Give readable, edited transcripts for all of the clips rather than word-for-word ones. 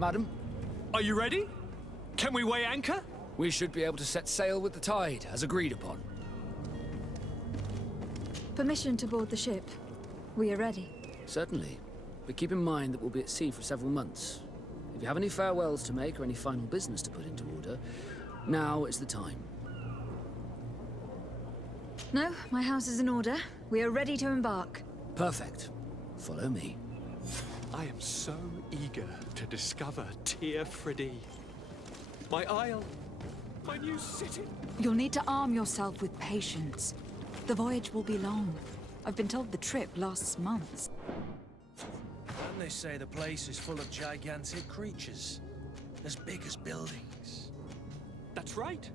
Madam? Are you ready? Can we weigh anchor? We should be able to set sail with the tide, as agreed upon. Permission to board the ship. We are ready. Certainly. But keep in mind that we'll be at sea for several months. If you have any farewells to make or any final business to put into order, now is the time. No, my house is in order. We are ready to embark. Perfect. Follow me. I am so eager to discover Tir Friddy. My isle, my new city. You'll need to arm yourself with patience. The voyage will be long. I've been told the trip lasts months. And they say the place is full of gigantic creatures, as big as buildings. That's right.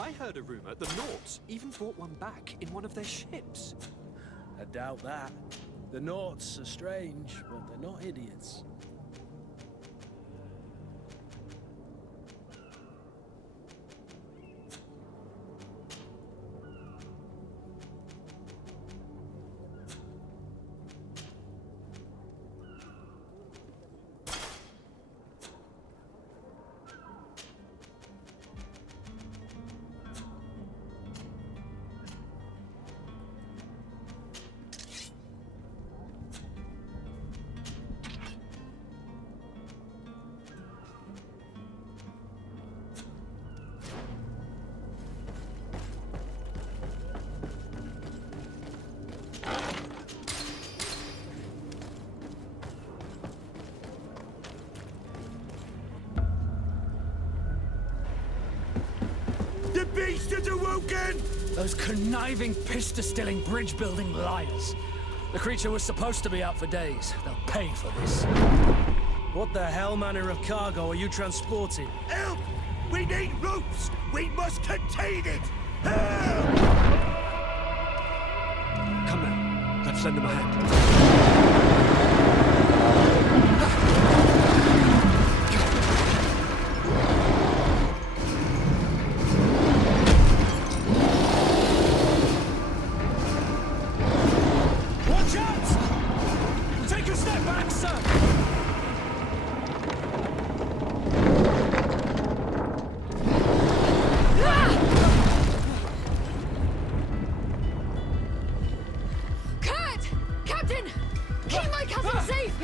I heard a rumor the Nauts even brought one back in one of their ships. I doubt that. The Nauts are strange, but they're not idiots. The beast is awoken! Those conniving, pista-stilling, bridge-building liars. The creature was supposed to be out for days. They'll pay for this. What the hell manner of cargo are you transporting? Help! We need ropes! We must contain it! Help! Come now, let's lend them a hand. Watch out! Take a step back, sir! Kurt! Captain! Keep my cousin safe!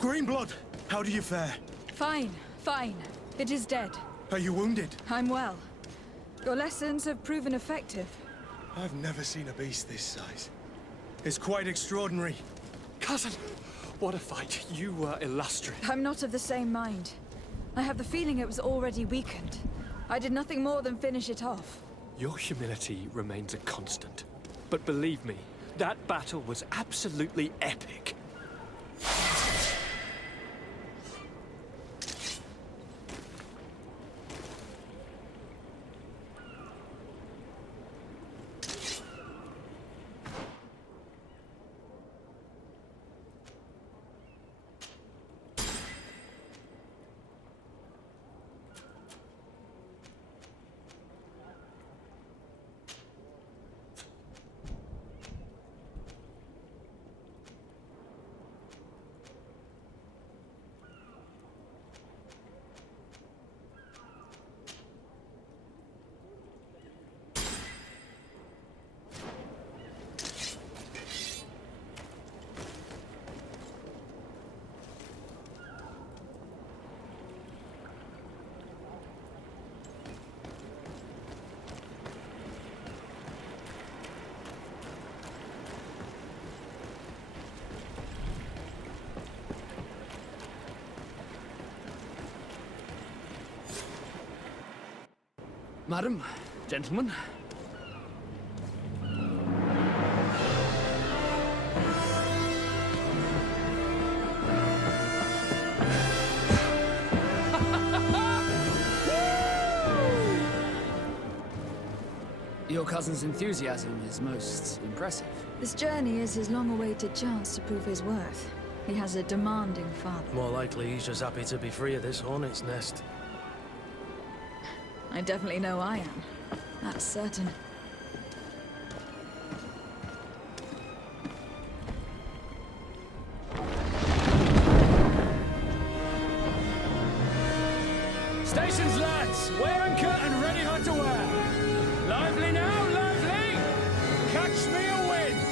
Greenblood, how do you fare? Fine, fine. It is dead. Are you wounded? I'm well. Your lessons have proven effective. I've never seen a beast this size. It's quite extraordinary. Cousin, what a fight. You were illustrious. I'm not of the same mind. I have the feeling it was already weakened. I did nothing more than finish it off. Your humility remains a constant. But believe me, that battle was absolutely epic. Madam, gentlemen. Your cousin's enthusiasm is most impressive. This journey is his long-awaited chance to prove his worth. He has a demanding father. More likely he's just happy to be free of this hornet's nest. I definitely know I am. That's certain. Stations, lads! Weigh anchor and ready hard to wear! Lively now, lively! Catch me a wind!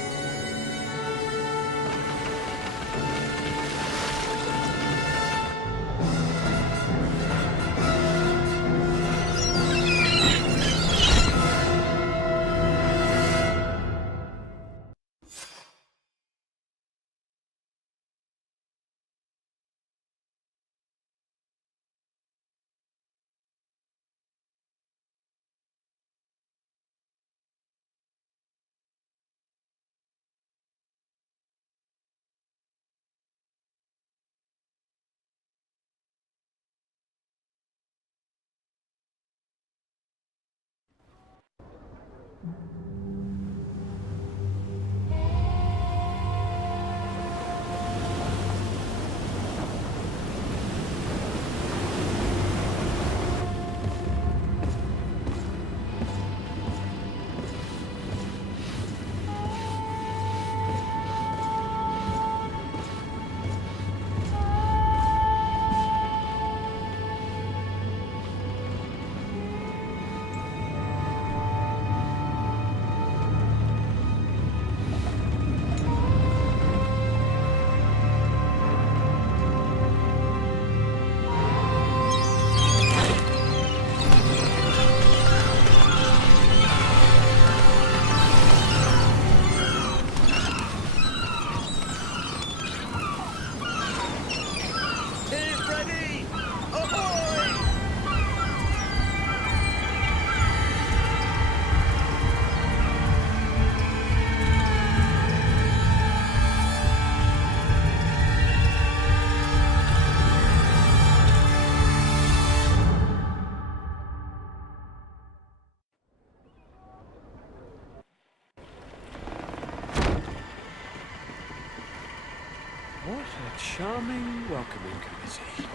What a charming welcoming committee.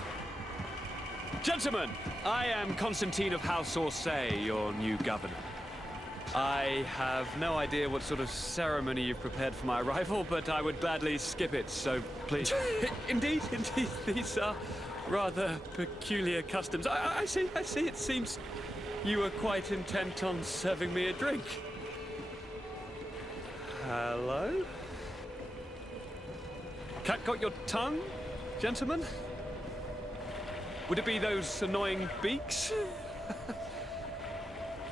Gentlemen, I am Constantine of House Orsay, your new governor. I have no idea what sort of ceremony you've prepared for my arrival, but I would gladly skip it, so please. Indeed, these are rather peculiar customs. I see, it seems you were quite intent on serving me a drink. Hello? Cat got your tongue, gentlemen? Would it be those annoying beaks?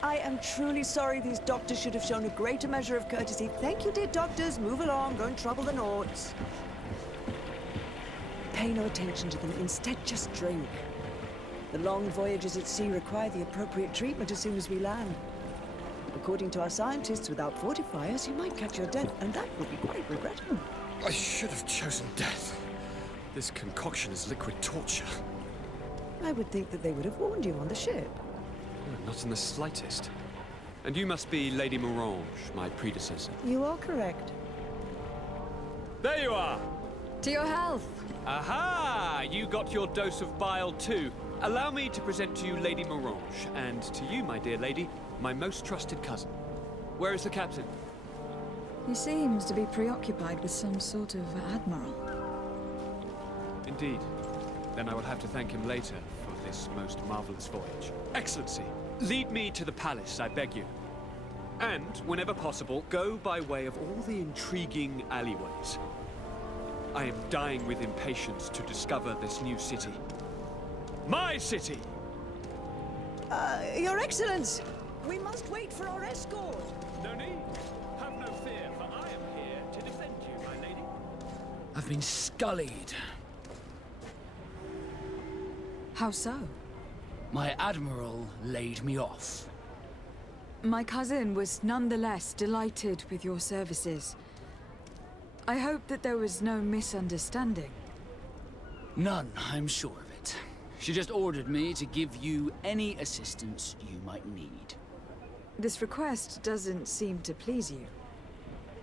I am truly sorry. These doctors should have shown a greater measure of courtesy. Thank you, dear doctors. Move along. Don't trouble the Nords. Pay no attention to them. Instead, just drink. The long voyages at sea require the appropriate treatment as soon as we land. According to our scientists, without fortifiers, you might catch your death, and that would be quite regrettable. I should have chosen death. This concoction is liquid torture. I would think that they would have warned you on the ship. Not in the slightest. And you must be Lady Morange, my predecessor. You are correct. There you are! To your health! Aha! You got your dose of bile too. Allow me to present to you Lady Morange, and to you, my dear lady, my most trusted cousin. Where is the captain? He seems to be preoccupied with some sort of admiral. Indeed. Then I will have to thank him later for this most marvelous voyage. Excellency, lead me to the palace, I beg you. And, whenever possible, go by way of all the intriguing alleyways. I am dying with impatience to discover this new city. My city! Your Excellence! We must wait for our escort! No need. Have no fear, for I am here to defend you, my lady. I've been scullied. How so? My admiral laid me off. My cousin was nonetheless delighted with your services. I hope that there was no misunderstanding. None, I'm sure of it. She just ordered me to give you any assistance you might need. This request doesn't seem to please you.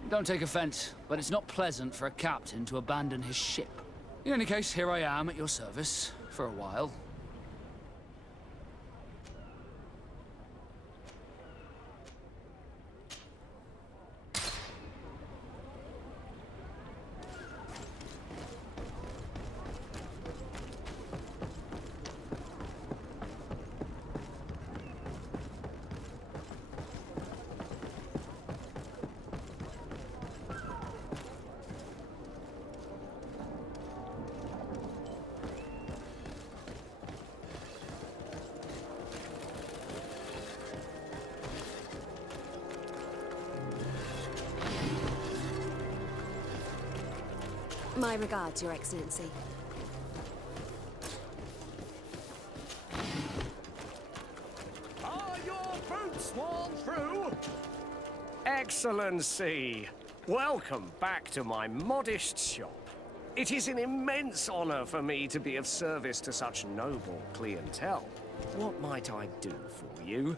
Don't take offense, but it's not pleasant for a captain to abandon his ship. In any case, here I am at your service, for a while. My regards, Your Excellency. Are your boots worn through? Excellency, welcome back to my modest shop. It is an immense honor for me to be of service to such noble clientele. What might I do for you?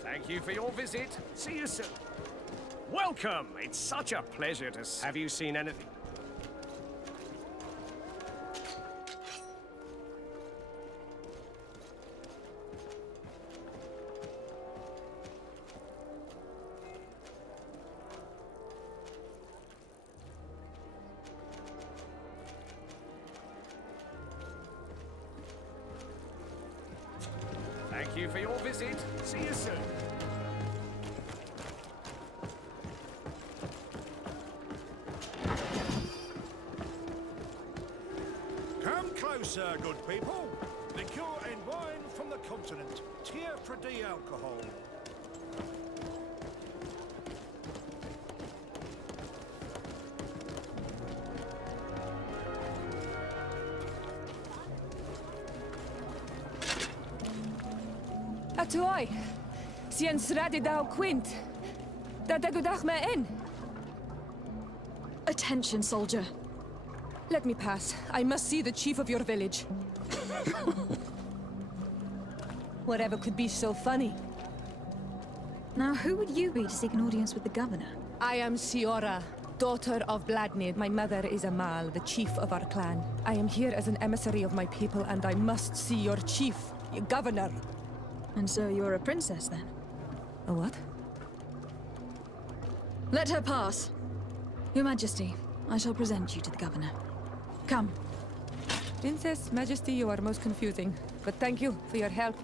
Thank you for your visit. See you soon. Welcome. It's such a pleasure to... Have you seen anything? Thank you for your visit. See you soon. Come closer, good people. Liqueur and wine from the continent. Tier for the alcohol. Atoy, Siens Radidao Quint. Dadagudach me in. Attention, soldier. Let me pass. I must see the chief of your village. whatever could be so funny. Now, who would you be to seek an audience with the governor? I am Siora, daughter of Bladnid. My mother is Amal, the chief of our clan. I am here as an emissary of my people, and I must see your chief, your governor. And so you're a princess, then? A what? Let her pass. Your Majesty, I shall present you to the governor. Come. Princess, Majesty, you are most confusing. But thank you for your help.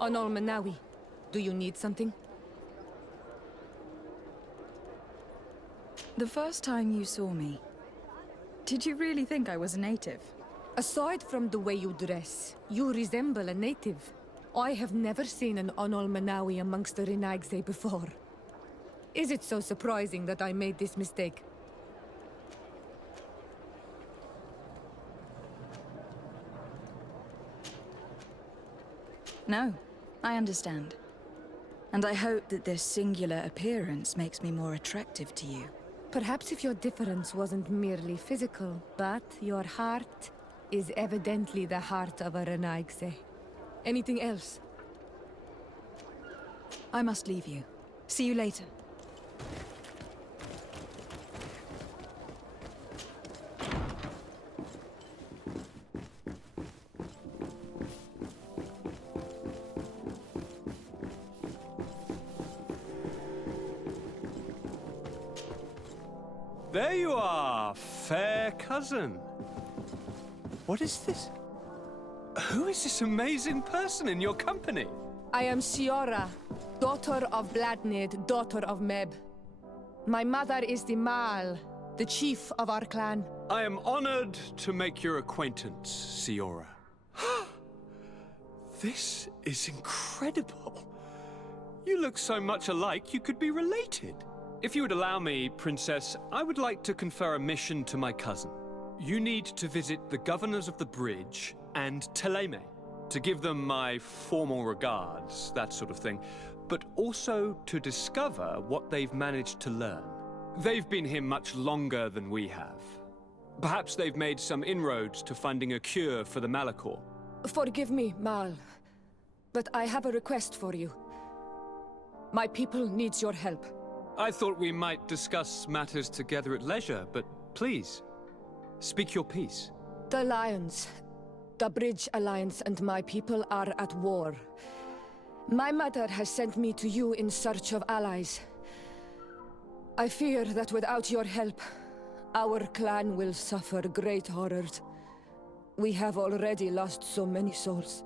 Onol Manawi, do you need something? The first time you saw me, did you really think I was a native? Aside from the way you dress, you resemble a native. I have never seen an Onol Manawi amongst the Renaigse before. Is it so surprising that I made this mistake? No, I understand. And I hope that this singular appearance makes me more attractive to you. Perhaps if your difference wasn't merely physical, but your heart is evidently the heart of a Renaigse. Anything else? I must leave you. See you later. There you are, fair cousin. What is this? Who is this amazing person in your company? I am Siora, daughter of Bladnid, daughter of Meb. My mother is the Mal, the chief of our clan. I am honored to make your acquaintance, Siora. This is incredible. You look so much alike you could be related. If you would allow me, Princess, I would like to confer a mission to my cousin. You need to visit the governors of the bridge and Teleme, to give them my formal regards, that sort of thing, but also to discover what they've managed to learn. They've been here much longer than we have. Perhaps they've made some inroads to finding a cure for the Malachor. Forgive me, Mal, but I have a request for you. My people needs your help. I thought we might discuss matters together at leisure, but please, speak your piece. The Lions, the Bridge Alliance and my people are at war. My mother has sent me to you in search of allies. I fear that without your help, our clan will suffer great horrors. We have already lost so many souls.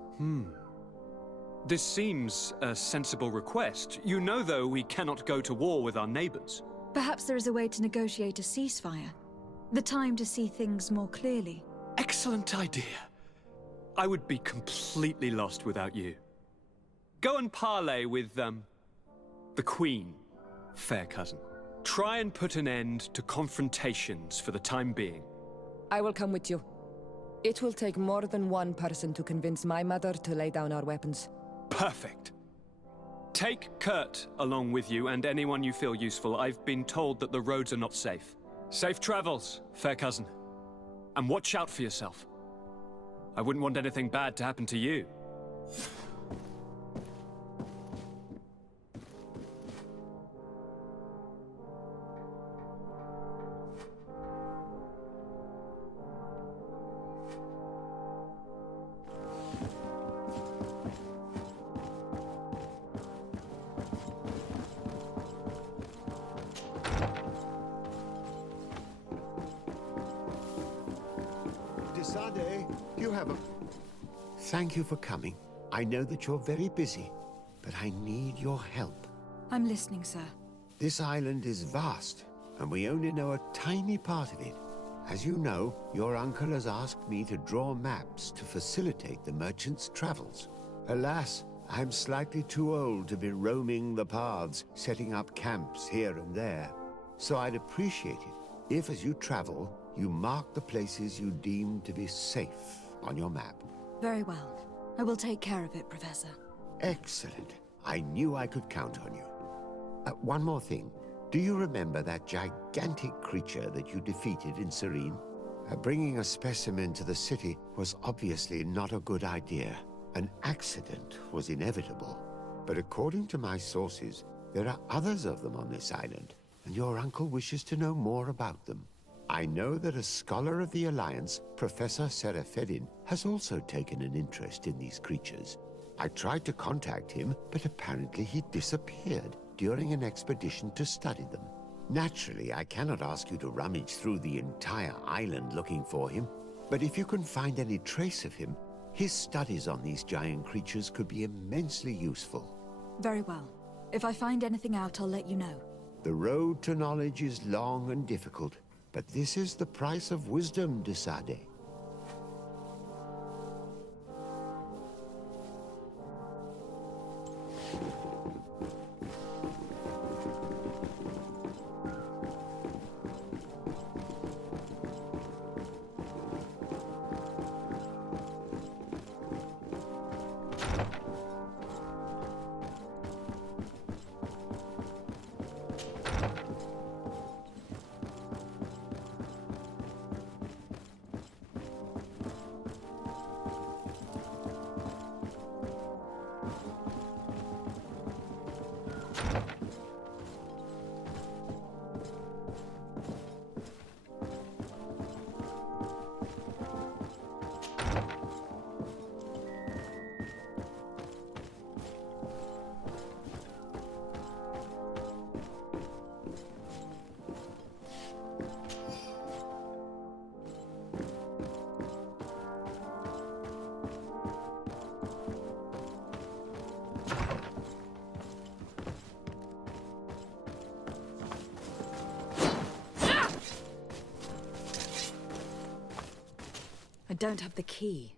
This seems a sensible request. You know, though, we cannot go to war with our neighbors. Perhaps there is a way to negotiate a ceasefire. The time to see things more clearly. Excellent idea. I would be completely lost without you. Go and parley with, the Queen, fair cousin. Try and put an end to confrontations for the time being. I will come with you. It will take more than one person to convince my mother to lay down our weapons. Perfect. Take Kurt along with you and anyone you feel useful. I've been told that the roads are not safe. Safe travels, fair cousin. And watch out for yourself. I wouldn't want anything bad to happen to you. Sade, you have a... Thank you for coming. I know that you're very busy, but I need your help. I'm listening, sir. This island is vast, and we only know a tiny part of it. As you know, your uncle has asked me to draw maps to facilitate the merchants' travels. Alas, I'm slightly too old to be roaming the paths, setting up camps here and there. So I'd appreciate it if, as you travel, you mark the places you deem to be safe on your map. Very well. I will take care of it, Professor. Excellent. I knew I could count on you. One more thing. Do you remember that gigantic creature that you defeated in Serene? Bringing a specimen to the city was obviously not a good idea. An accident was inevitable. But according to my sources, there are others of them on this island, and your uncle wishes to know more about them. I know that a scholar of the Alliance, Professor Serafedin, has also taken an interest in these creatures. I tried to contact him, but apparently he disappeared during an expedition to study them. Naturally, I cannot ask you to rummage through the entire island looking for him, but if you can find any trace of him, his studies on these giant creatures could be immensely useful. Very well. If I find anything out, I'll let you know. The road to knowledge is long and difficult, but this is the price of wisdom, de Sade. I don't have the key.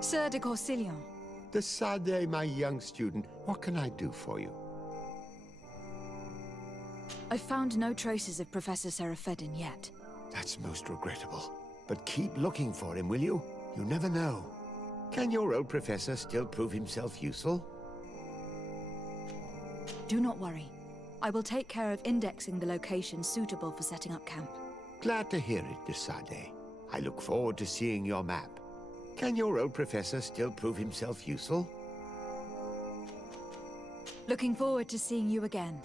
Sir de Corsilion. De Sade, my young student, what can I do for you? I found no traces of Professor Serafedin yet. That's most regrettable. But keep looking for him, will you? You never know. Can your old professor still prove himself useful? Do not worry. I will take care of indexing the location suitable for setting up camp. Glad to hear it, de Sade. I look forward to seeing your map. Can your old professor still prove himself useful? Looking forward to seeing you again.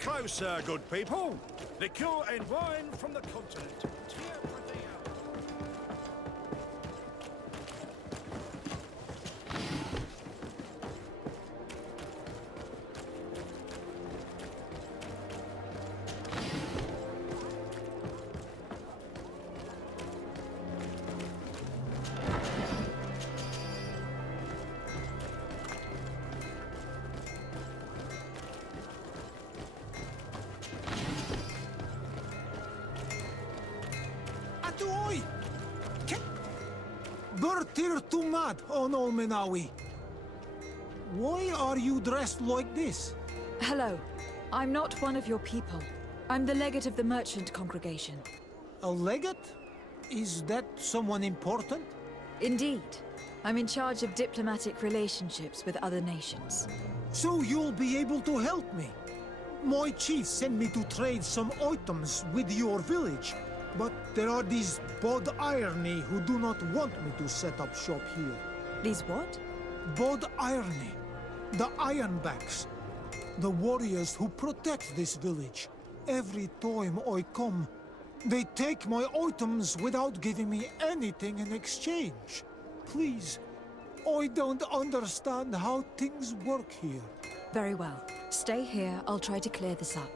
closer, good people. Liqueur and wine from the continent. Tier for the Atuoi! Bertir Tumad on Olmenawi. Why are you dressed like this? Hello. I'm not one of your people. I'm the legate of the merchant congregation. A legate? Is that someone important? Indeed. I'm in charge of diplomatic relationships with other nations. So you'll be able to help me. My chief sent me to trade some items with your village, but there are these Bod Irony who do not want me to set up shop here. These what? Bod Irony. The Ironbacks. The warriors who protect this village. Every time I come, they take my items without giving me anything in exchange. Please, I don't understand how things work here. Very well. Stay here. I'll try to clear this up.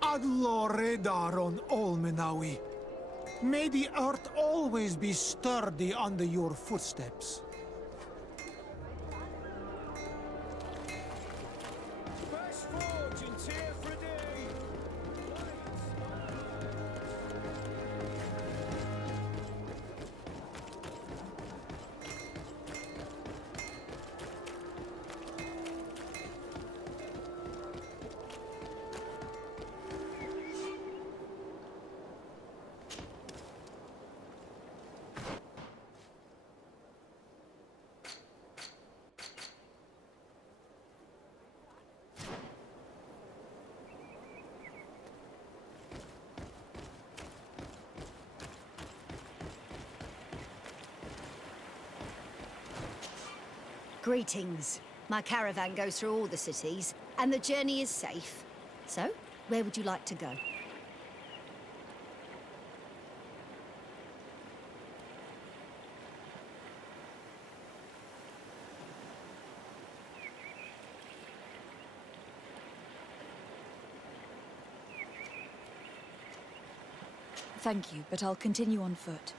Adlo Redar on Olmenawi. May the earth always be sturdy under your footsteps. Fast forge in Tier for day. Greetings. My caravan goes through all the cities, and the journey is safe. So, where would you like to go? Thank you, but I'll continue on foot.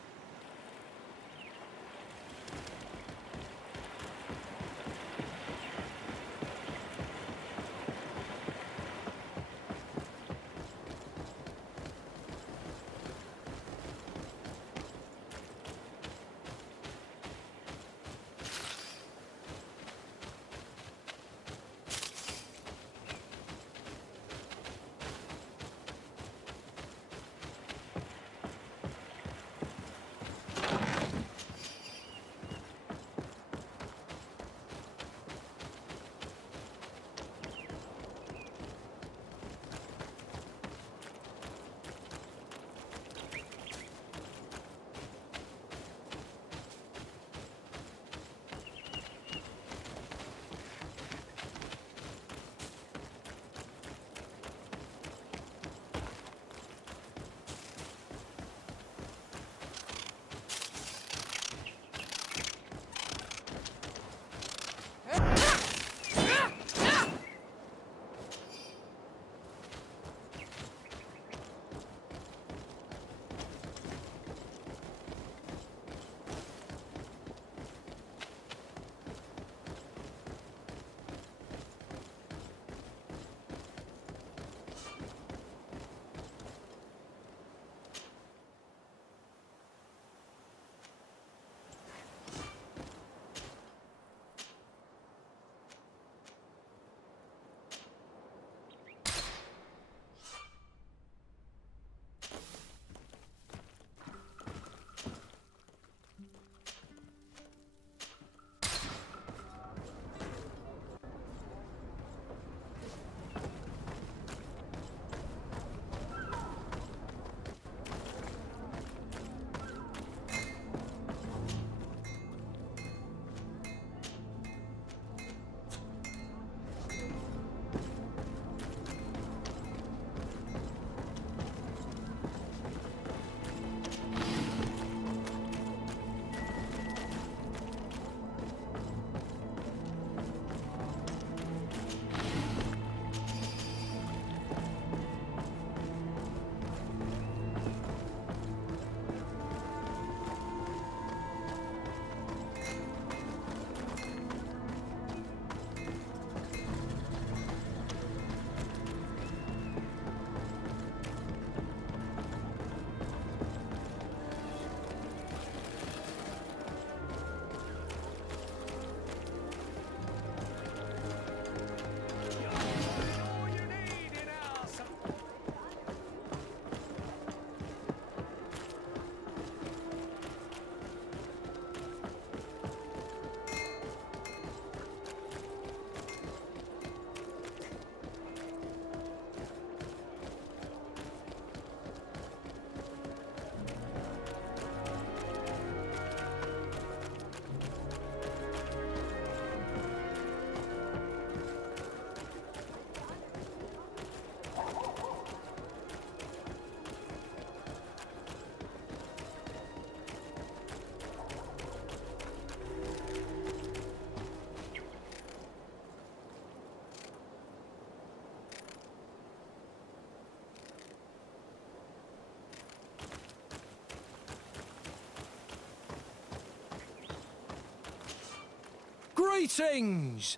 Greetings!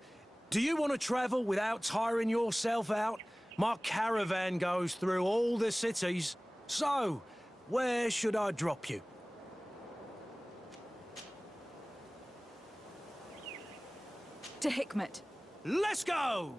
Do you want to travel without tiring yourself out? My caravan goes through all the cities. So, where should I drop you? To Hikmet. Let's go!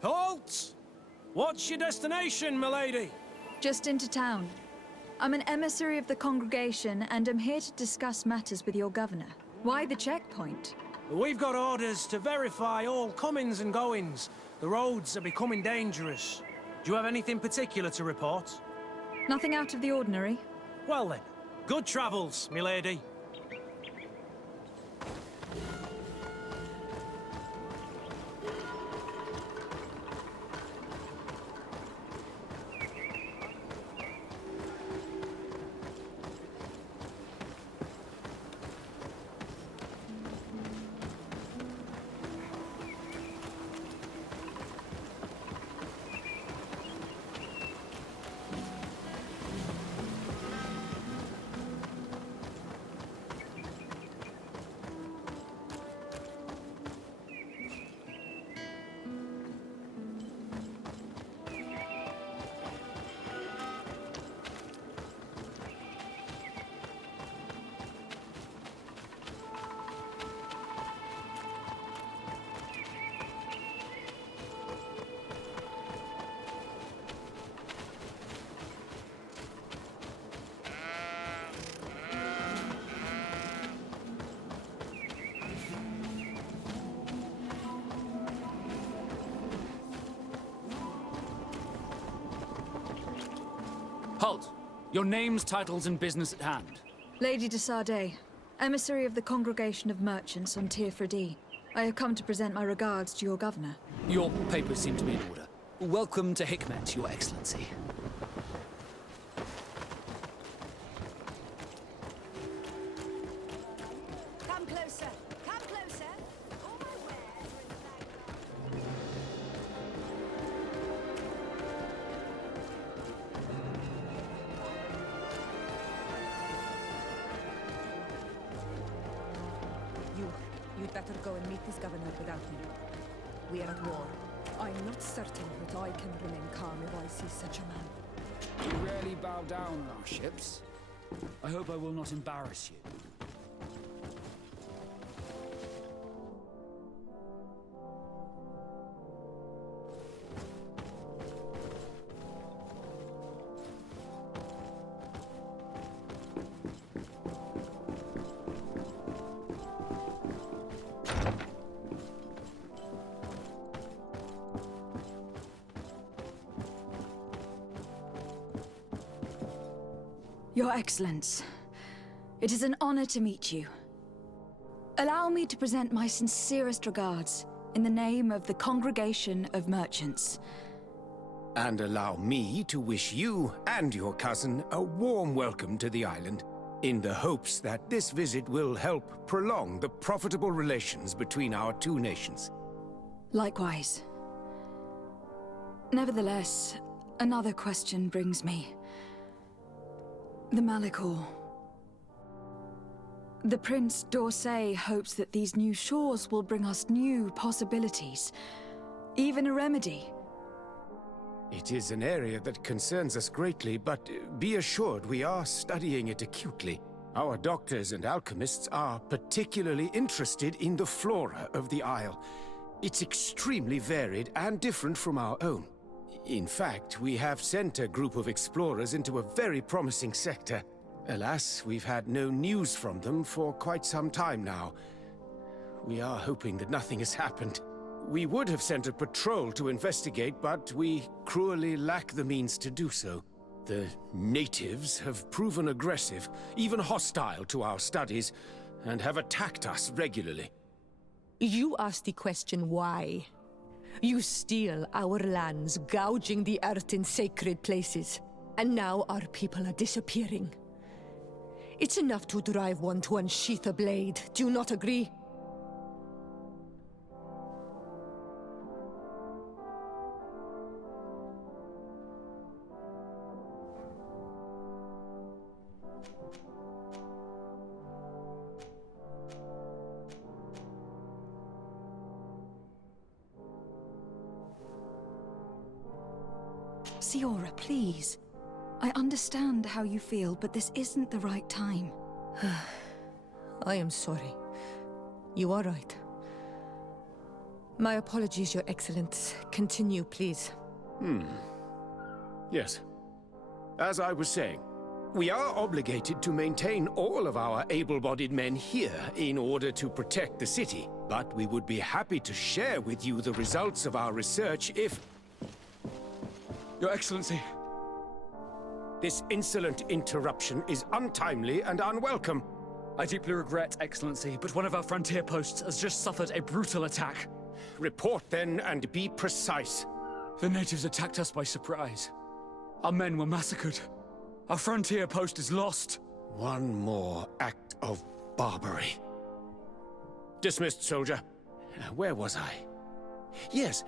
Halt! What's your destination, milady? Just into town. I'm an emissary of the congregation and am here to discuss matters with your governor. Why the checkpoint? We've got orders to verify all comings and goings. The roads are becoming dangerous. Do you have anything particular to report? Nothing out of the ordinary. Well then, good travels, milady. Halt! Your names, titles, and business at hand. Lady de Sardet, emissary of the Congregation of Merchants on Tirfredi. I have come to present my regards to your governor. Your papers seem to be in order. Welcome to Hikmet, Your Excellency. Come closer. Come closer. All my wares are in the bag. You'd better go and meet this governor without me. We are at war. I'm not certain that I can remain calm if I see such a man. We rarely bow down on our ships. I hope I will not embarrass you. Your Excellence, it is an honor to meet you. Allow me to present my sincerest regards in the name of the Congregation of Merchants. And allow me to wish you and your cousin a warm welcome to the island. in the hopes that this visit will help prolong the profitable relations between our two nations. Likewise. Nevertheless, another question brings me. The Malachor. The Prince d'Orsay hopes that these new shores will bring us new possibilities, even a remedy. It is an area that concerns us greatly, but be assured we are studying it acutely. Our doctors and alchemists are particularly interested in the flora of the Isle. It's extremely varied and different from our own. In fact, we have sent a group of explorers into a very promising sector. Alas, we've had no news from them for quite some time now. We are hoping that nothing has happened. We would have sent a patrol to investigate, but we cruelly lack the means to do so. The natives have proven aggressive, even hostile to our studies, and have attacked us regularly. You asked the question why. You steal our lands, gouging the earth in sacred places. And now our people are disappearing. It's enough to drive one to unsheath a blade. Do you not agree? Siora, please. I understand how you feel, but this isn't the right time. I am sorry. You are right. My apologies, Your Excellence. Continue, please. Yes. As I was saying, we are obligated to maintain all of our able-bodied men here in order to protect the city. But we would be happy to share with you the results of our research if... Your Excellency. This insolent interruption is untimely and unwelcome. I deeply regret, Excellency, but one of our frontier posts has just suffered a brutal attack. Report then and be precise. The natives attacked us by surprise. Our men were massacred. Our frontier post is lost. One more act of barbarity. Dismissed, soldier. Where was I? Yes.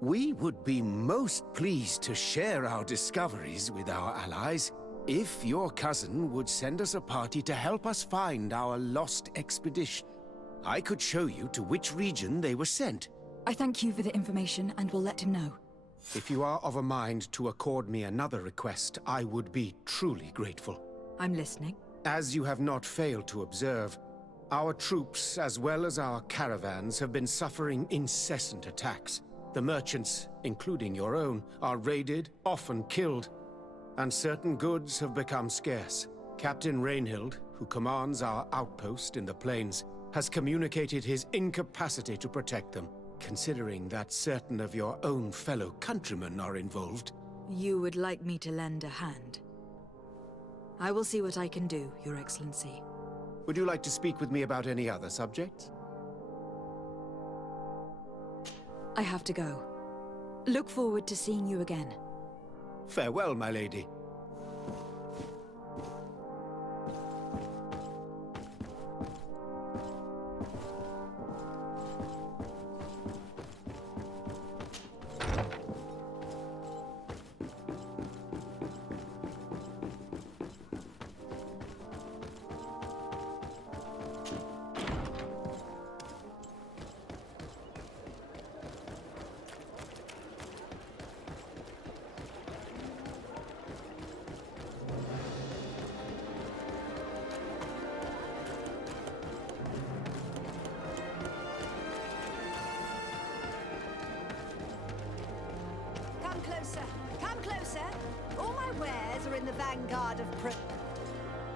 We would be most pleased to share our discoveries with our allies if your cousin would send us a party to help us find our lost expedition. I could show you to which region they were sent. I thank you for the information and will let him know. If you are of a mind to accord me another request, I would be truly grateful. I'm listening. As you have not failed to observe, our troops, as well as our caravans, have been suffering incessant attacks. The merchants, including your own, are raided, often killed, and certain goods have become scarce. Captain Rainhild, who commands our outpost in the plains, has communicated his incapacity to protect them, considering that certain of your own fellow countrymen are involved. You would like me to lend a hand? I will see what I can do, Your Excellency. Would you like to speak with me about any other subjects? I have to go. Look forward to seeing you again. Farewell, my lady.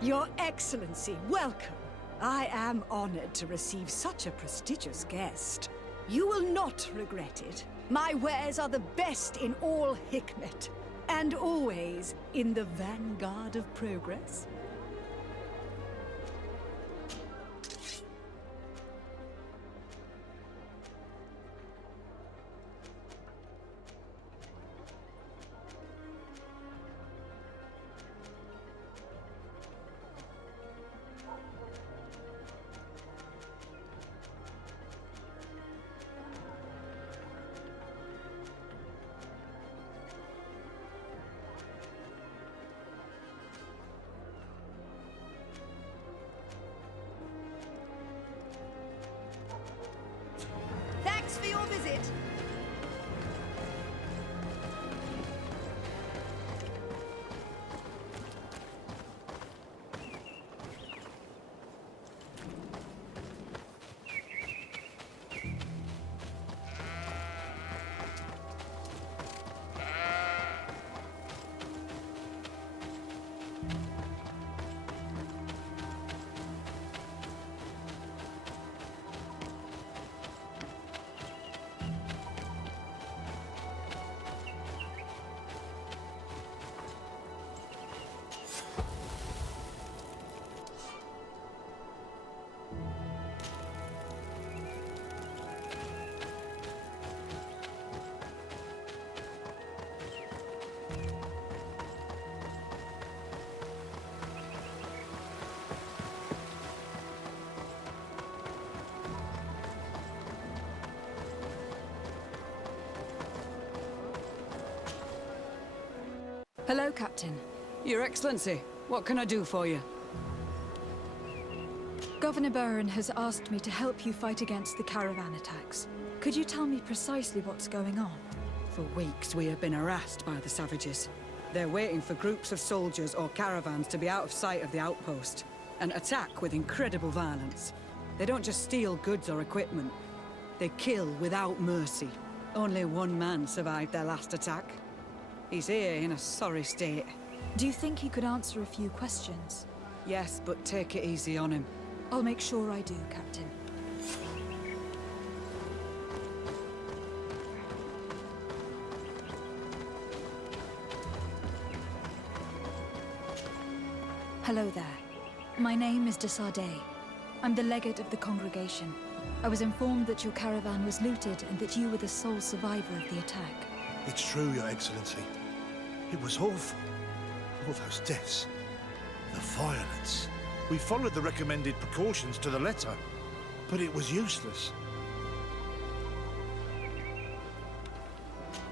Your Excellency, welcome. I am honored to receive such a prestigious guest. You will not regret it. My wares are the best in all Hikmet, and always in the vanguard of progress. Hello, Captain. Your Excellency, what can I do for you? Governor Burren has asked me to help you fight against the caravan attacks. Could you tell me precisely what's going on? For weeks, we have been harassed by the savages. They're waiting for groups of soldiers or caravans to be out of sight of the outpost and attack with incredible violence. They don't just steal goods or equipment. They kill without mercy. Only one man survived their last attack. He's here in a sorry state. Do you think he could answer a few questions? Yes, but take it easy on him. I'll make sure I do, Captain. Hello there. My name is de Sardet. I'm the legate of the congregation. I was informed that your caravan was looted and that you were the sole survivor of the attack. It's true, Your Excellency. It was awful. All those deaths. The violence. We followed the recommended precautions to the letter, but it was useless.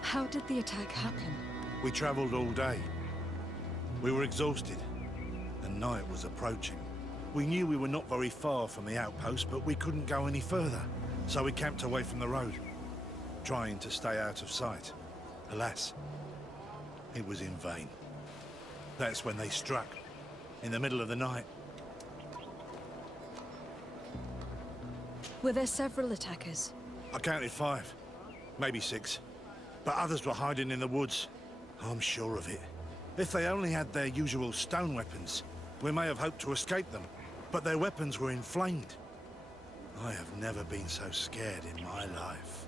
How did the attack happen? We traveled all day. We were exhausted, and night was approaching. We knew we were not very far from the outpost, but we couldn't go any further, so we camped away from the road, trying to stay out of sight. Alas, it was in vain. That's when they struck, in the middle of the night. Were there several attackers? I counted 5, maybe 6, but others were hiding in the woods. I'm sure of it. If they only had their usual stone weapons, we may have hoped to escape them, but their weapons were inflamed. I have never been so scared in my life.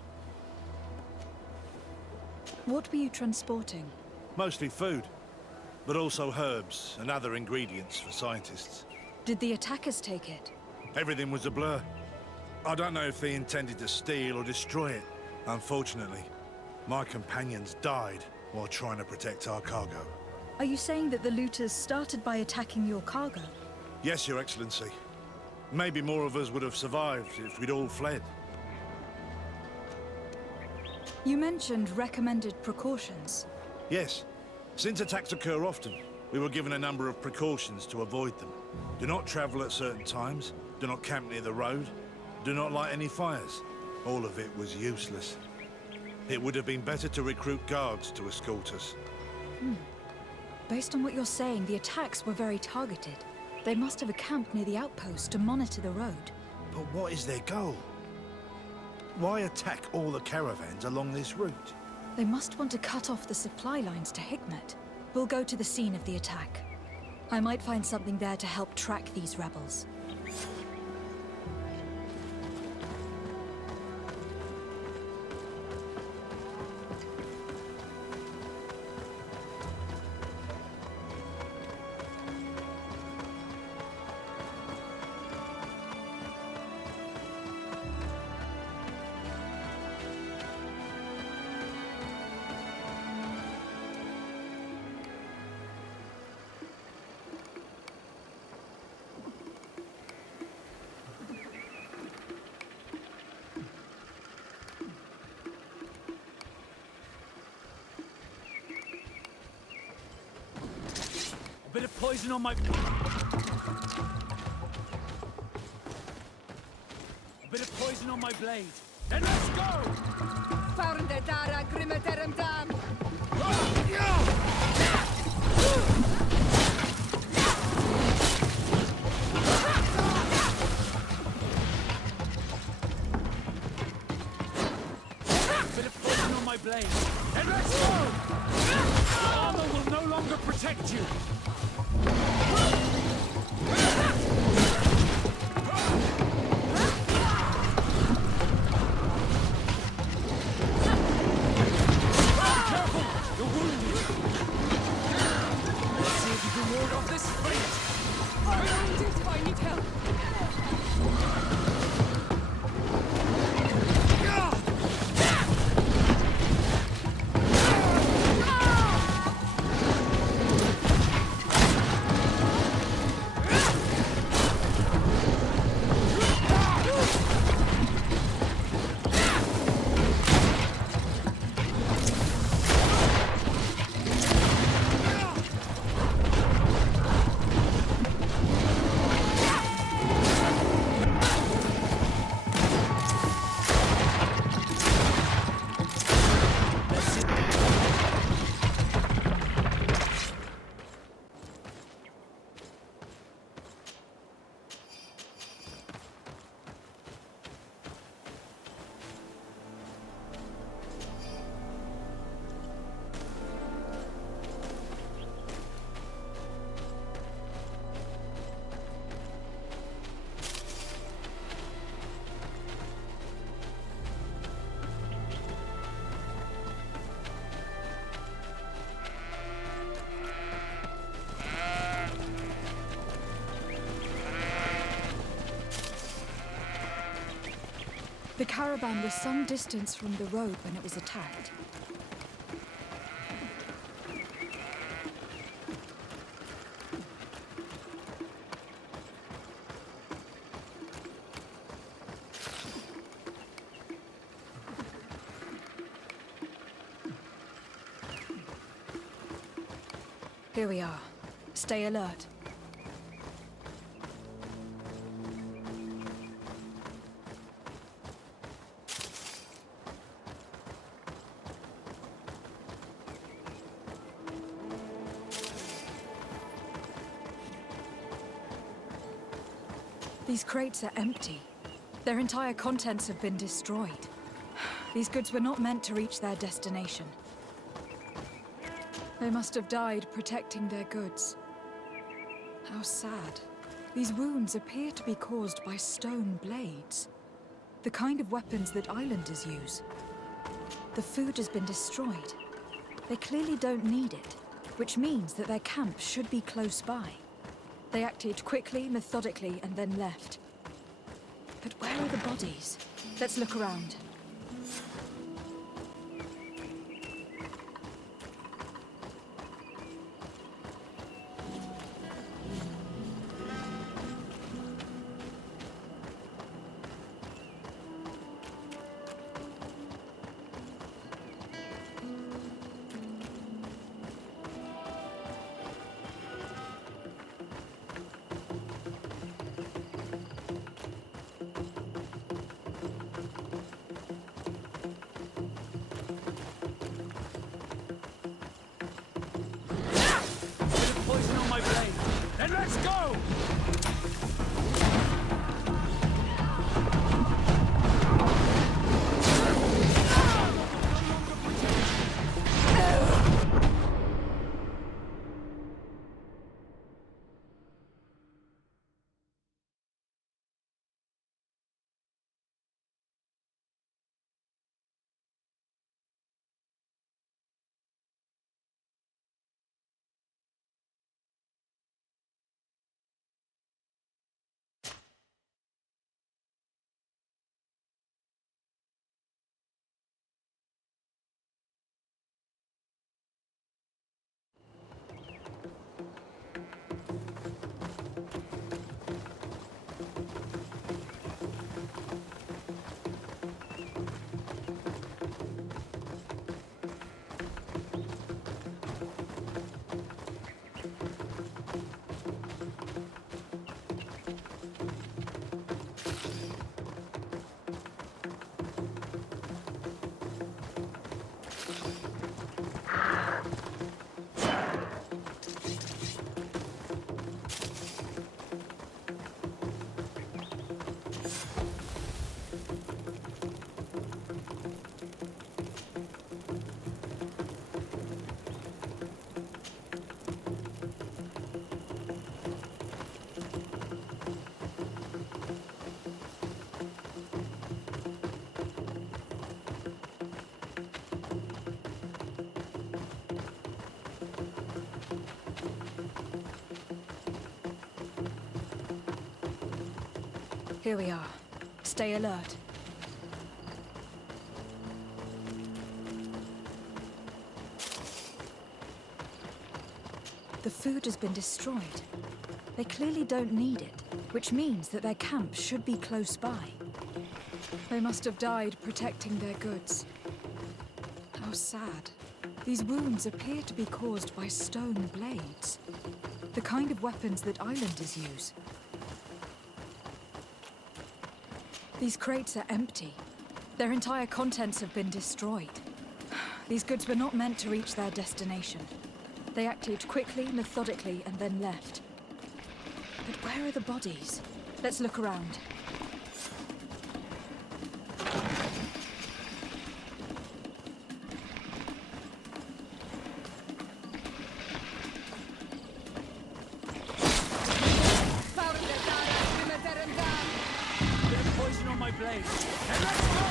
What were you transporting? Mostly food, but also herbs and other ingredients for scientists. Did the attackers take it? Everything was a blur. I don't know if they intended to steal or destroy it. Unfortunately, my companions died while trying to protect our cargo. Are you saying that the looters started by attacking your cargo? Yes, Your Excellency. Maybe more of us would have survived if we'd all fled. You mentioned recommended precautions. Yes. Since attacks occur often, we were given a number of precautions to avoid them. Do not travel at certain times, do not camp near the road, do not light any fires. All of it was useless. It would have been better to recruit guards to escort us. Based on what you're saying, the attacks were very targeted. They must have camped near the outpost to monitor the road. But what is their goal? Why attack all the caravans along this route? They must want to cut off the supply lines to Hikmet. We'll go to the scene of the attack. I might find something there to help track these rebels. Bit of poison on my... A bit of poison on my blade. Then let's go! Found the Dara Grimeterum Dam! Bit of poison on my blade. Then let's go! The armor will no longer protect you. The caravan was some distance from the road when it was attacked. Here we are. Stay alert. These crates are empty. Their entire contents have been destroyed. These goods were not meant to reach their destination. They must have died protecting their goods. How sad. These wounds appear to be caused by stone blades. The kind of weapons that islanders use. The food has been destroyed. They clearly don't need it, which means that their camp should be close by. They acted quickly, methodically, and then left. But where are the bodies? Let's look around. Then let's go! Here we are. Stay alert. The food has been destroyed. They clearly don't need it, which means that their camp should be close by. They must have died protecting their goods. How sad. These wounds appear to be caused by stone blades. The kind of weapons that islanders use. These crates are empty. Their entire contents have been destroyed. These goods were not meant to reach their destination. They acted quickly, methodically, and then left. But where are the bodies? Let's look around. Poison on my blade. And let's go!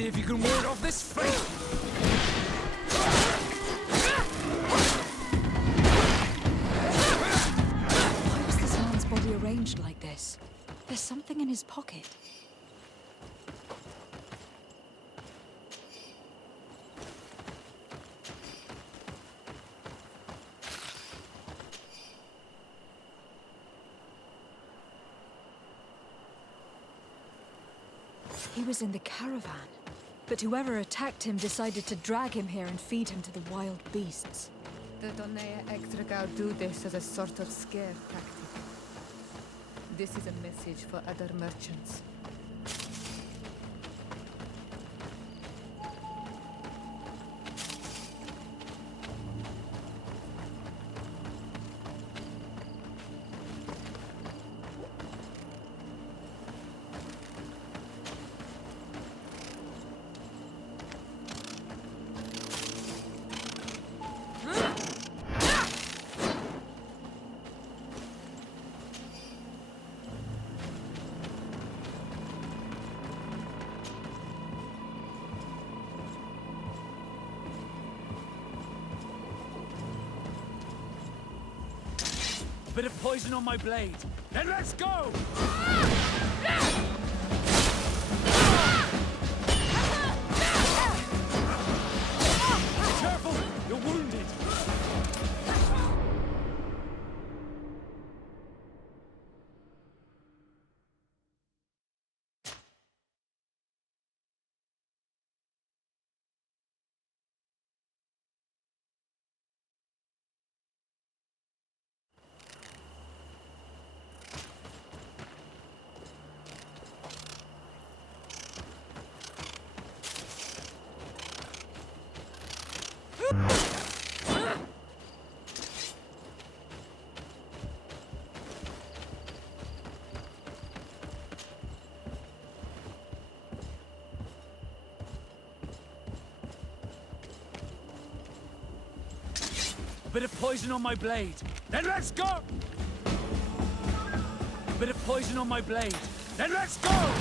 See if you can ward off this fate! Why was this man's body arranged like this? There's something in his pocket. He was in the caravan. But whoever attacked him decided to drag him here and feed him to the wild beasts. The Donea Extragao do this as a sort of scare tactic. This is a message for other merchants. A bit of poison on my blade. Then let's go! Careful! You're wounded! A bit of poison on my blade. Then let's go! A bit of poison on my blade. Then let's go!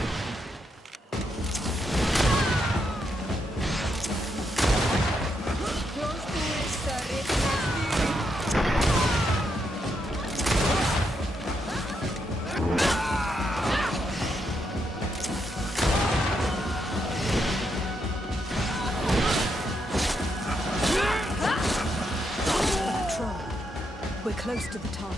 We're close to the target.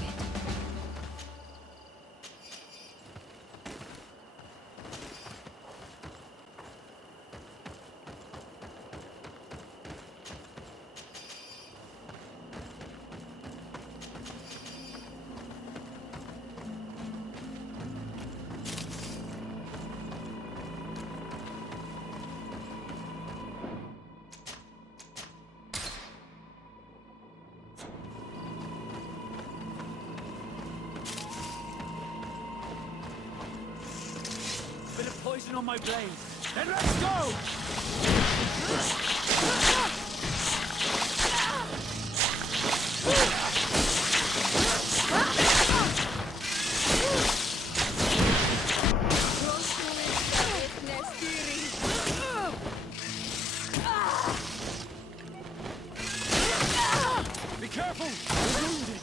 Bit of poison on my blade. Then let's go! Be careful! You're wounded!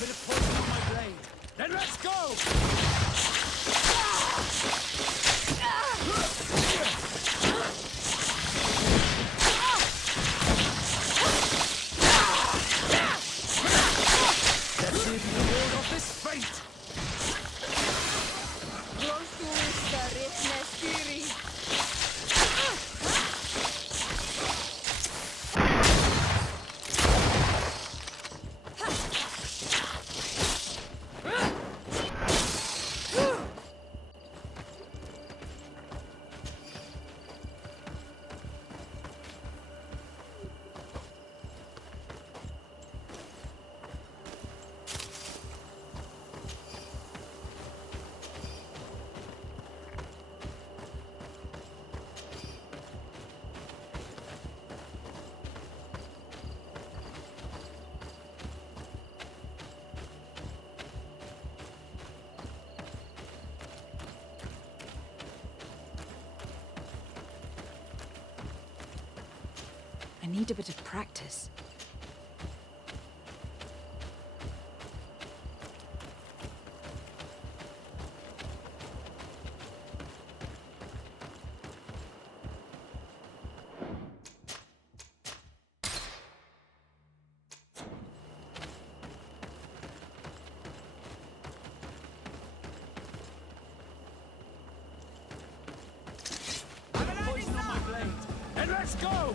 Bit of poison on my blade. Then let's go! Let's see if you can ward off this fate! I need a bit of practice. Go!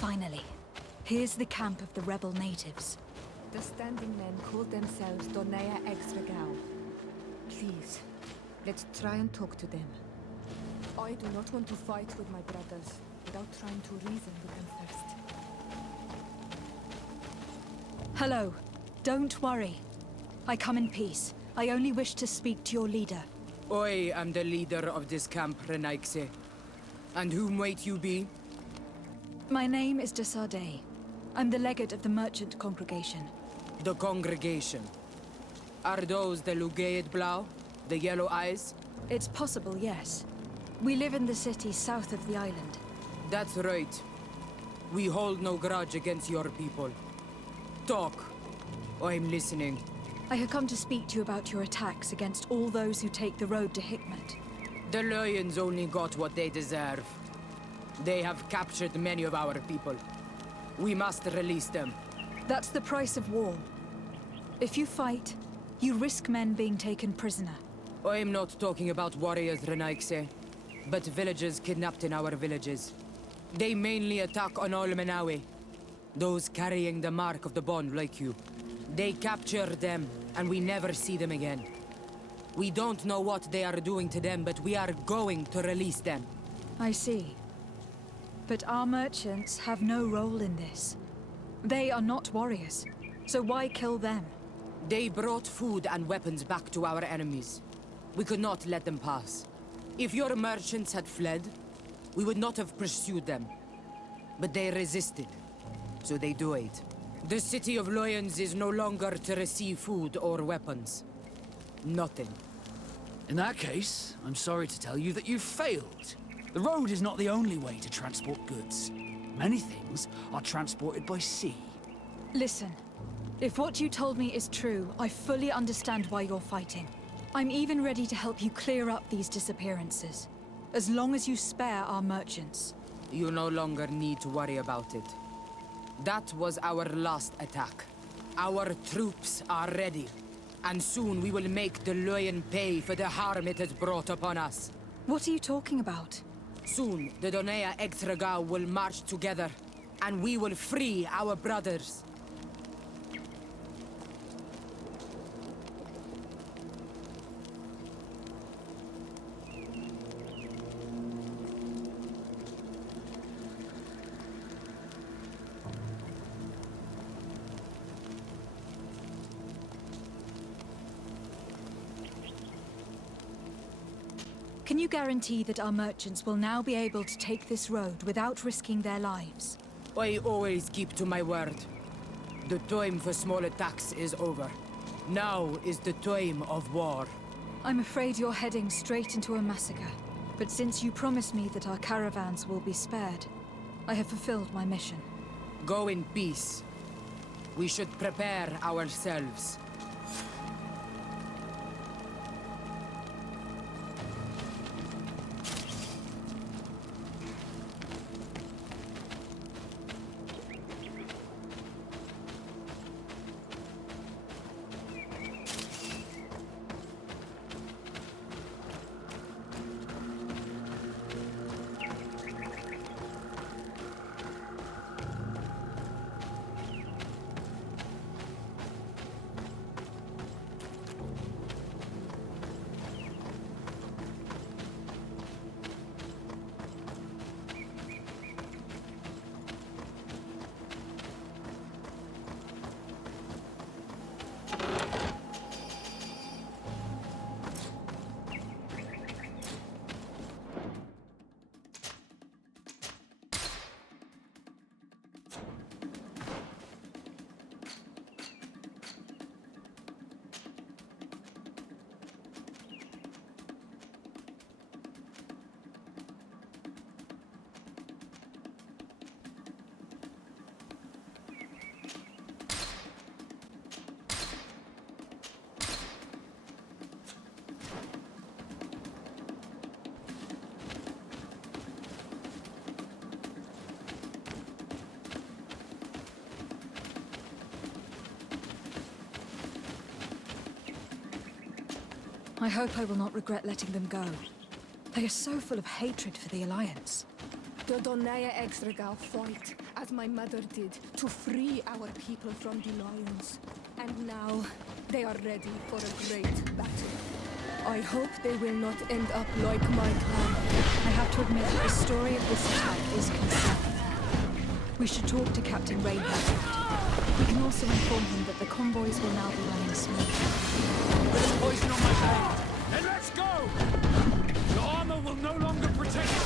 Finally, here's the camp of the rebel natives. The standing men called themselves Donea Exregao. Please, let's try and talk to them. I do not want to fight with my brothers without trying to reason with them first. Hello. Don't worry. I come in peace. I only wish to speak to your leader. I am the leader of this camp, Renaigse. And whom might you be? My name is de Sardet. I'm the legate of the merchant congregation. The congregation. Are those the Lugaid Blau? The yellow eyes? It's possible, yes. We live in the city south of the island. That's right. We hold no grudge against your people. Talk. I'm listening. I have come to speak to you about your attacks against all those who take the road to Hikmet. The Lions only got what they deserve. They have captured many of our people. We must release them. That's the price of war. If you fight, you risk men being taken prisoner. I'm not talking about warriors, Renaigse, but villagers kidnapped in our villages. They mainly attack on Olmenawe, those carrying the mark of the bond like you. They capture them, and we never see them again. We don't know what they are doing to them, but we are going to release them. I see. But our merchants have no role in this. They are not warriors, so why kill them? They brought food and weapons back to our enemies. We could not let them pass. If your merchants had fled, we would not have pursued them. But they resisted, so they died. The city of Lions is no longer to receive food or weapons. Nothing. In that case, I'm sorry to tell you that you've failed. The road is not the only way to transport goods. Many things are transported by sea. Listen, if what you told me is true, I fully understand why you're fighting. I'm even ready to help you clear up these disappearances, as long as you spare our merchants. You no longer need to worry about it. That was our last attack. Our troops are ready, and soon we will make the Lion pay for the harm it has brought upon us. What are you talking about? Soon, the Donea Exregao will march together, and we will free our brothers. Can you guarantee that our merchants will now be able to take this road without risking their lives? I always keep to my word. The time for small attacks is over. Now is the time of war. I'm afraid you're heading straight into a massacre. But since you promised me that our caravans will be spared, I have fulfilled my mission. Go in peace. We should prepare ourselves. I hope I will not regret letting them go. They are so full of hatred for the Alliance. The Donaya Exregal fought, as my mother did, to free our people from the Lions. And now, they are ready for a great battle. I hope they will not end up like my clan. I have to admit that the story of this attack is concerning. We should talk to Captain Rainbow. We can also inform him that the convoys will now be running smoothly. Put a poison on my blade, and let's go! Your armor will no longer protect you.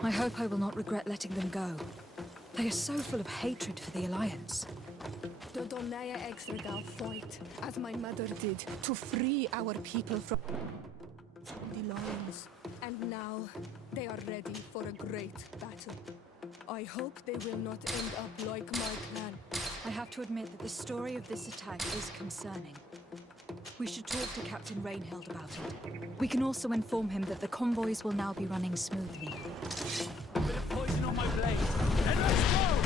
I hope I will not regret letting them go. They are so full of hatred for the Alliance. The Donaya Exregal fought, as my mother did, to free our people from the Lions. And now, they are ready for a great battle. I hope they will not end up like my clan. I have to admit that the story of this attack is concerning. We should talk to Captain Rainhild about it. We can also inform him that the convoys will now be running smoothly. A bit of poison on my blade. And let's go!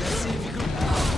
Let's see if you can...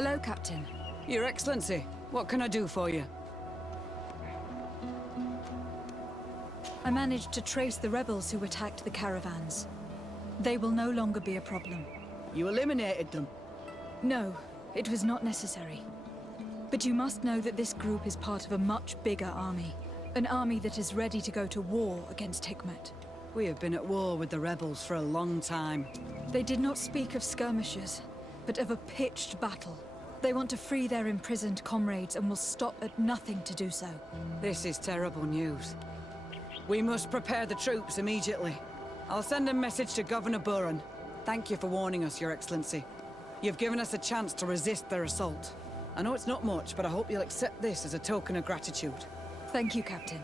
Hello, Captain. Your Excellency, what can I do for you? I managed to trace the rebels who attacked the caravans. They will no longer be a problem. You eliminated them? No, it was not necessary. But you must know that this group is part of a much bigger army. An army that is ready to go to war against Hikmet. We have been at war with the rebels for a long time. They did not speak of skirmishes, but of a pitched battle. They want to free their imprisoned comrades and will stop at nothing to do so. This is terrible news. We must prepare the troops immediately. I'll send a message to Governor Buran. Thank you for warning us, Your Excellency. You've given us a chance to resist their assault. I know it's not much, but I hope you'll accept this as a token of gratitude. Thank you, Captain.